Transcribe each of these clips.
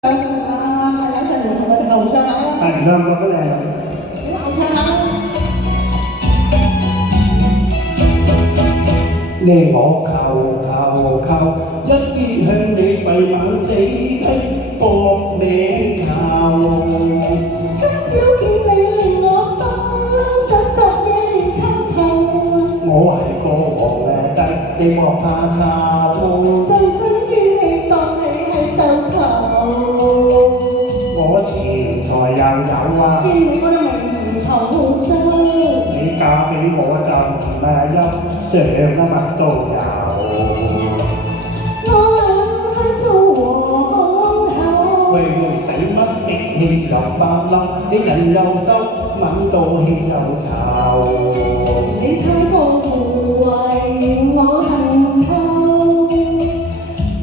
有陣時我直頭唱下啦，係唔得，我覺得靚。你話我唱下啦。你我求，一於向你跪晚死低搏命求。今朝見你令我心嬲，想索嘢亂溝頭。我係個黃誒雞，你莫怕醜。就算怨氣當你係獸頭，我錢財又有啊，見你我都名頭洲。你嫁俾我就唔係憂，上乜乜都有。我諗係做皇后，喂，使乜激氣又發嬲？你人又瘦，吻到氣又臭。你太過無謂，我恨透。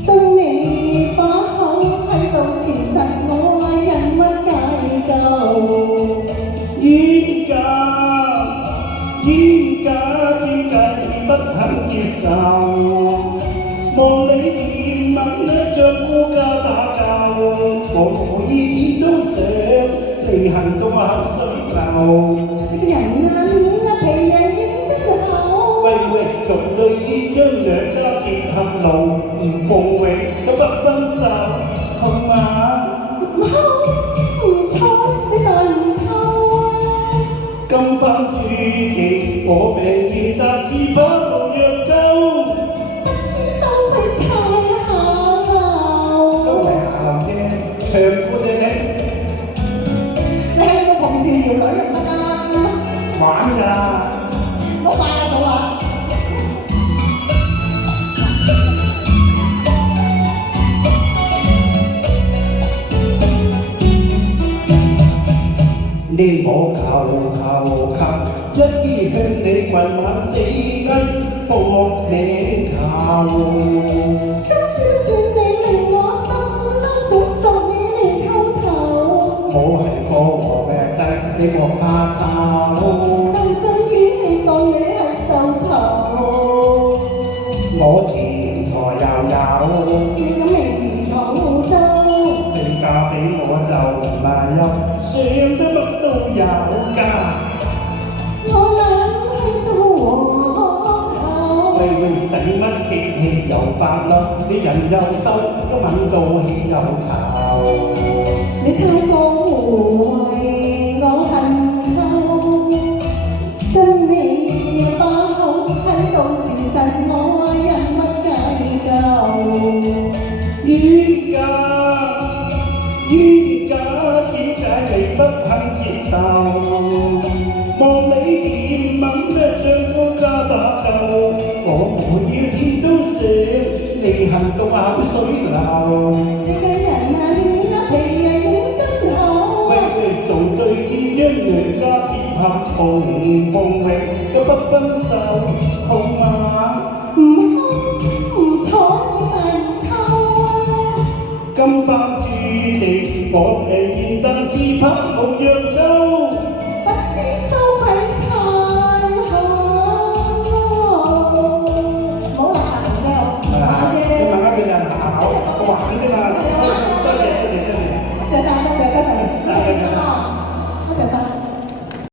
真你把口喺度詞實我人乜解救？冤家點解你不肯接受？望你憐憫像孤家打救，我每天都想你行到口水流。你個人啊，面啊，皮啊，認真就好。喂，仲對於將兩家結合路唔共榮都不分手，好嗎？唔好唔錯，你代唔透啊！今番注定我病已達是否無藥救？不知收費太下流。都係下流啫，唱歌啫，你係你個紅潮瑤女嚟㗎嘛？玩咋？唔好怪阿嫂啊！你我求，一於向你跪晚死低搏命求。今朝見你令我心嬲，想索你嚟溝頭。我係個黃命低，你莫怕醜。就算語氣當你係獸頭，我錢財又有，你咁名頭洲。你嫁俾我就唔係憂，想得乜都有㗎。我諗係做皇后，喂，使乜激氣又發嬲？你人又瘦，都吻到氣又臭。你太過無謂，我恨透。真你把口喺度詞實我人乜解救？冤家點解你不肯接受？望你憐憫像孤家打救，我每天都想你行到口水流。你個人啊，面啊，皮啊，認真好。喂，仲對於將兩家結合同榮都不分手，好嗎？